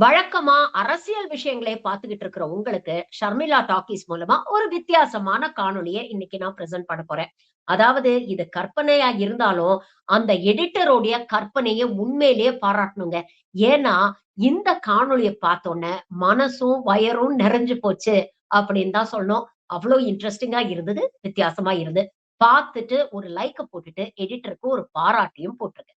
வழக்கமா அரசியல் விஷயங்களே பார்த்துக்கிட்டு இருக்கிற உங்களுக்கு, ஷர்மிளா டாக்கீஸ் மூலமா ஒரு வித்தியாசமான காணொளிய இன்னைக்கு நான் பிரசன்ட் பண்ண போறேன். அதாவது இது கற்பனையா இருந்தாலும், அந்த எடிட்டருடைய கற்பனைய உண்மையிலேயே பாராட்டணுங்க. ஏன்னா, இந்த காணொளிய பார்த்தோனே மனசும், வயரும் நிறைஞ்சு போச்சு அப்படின்னு தான் சொல்லணும். அவ்ளோ இன்ட்ரஸ்டிங்கா இருந்தது. வித்தியாசமா இருந்தது. பார்த்துட்டு ஒரு லைக்க போட்டுட்டு எடிட்டருக்கு ஒரு பாராட்டியும் போட்டுருங்க.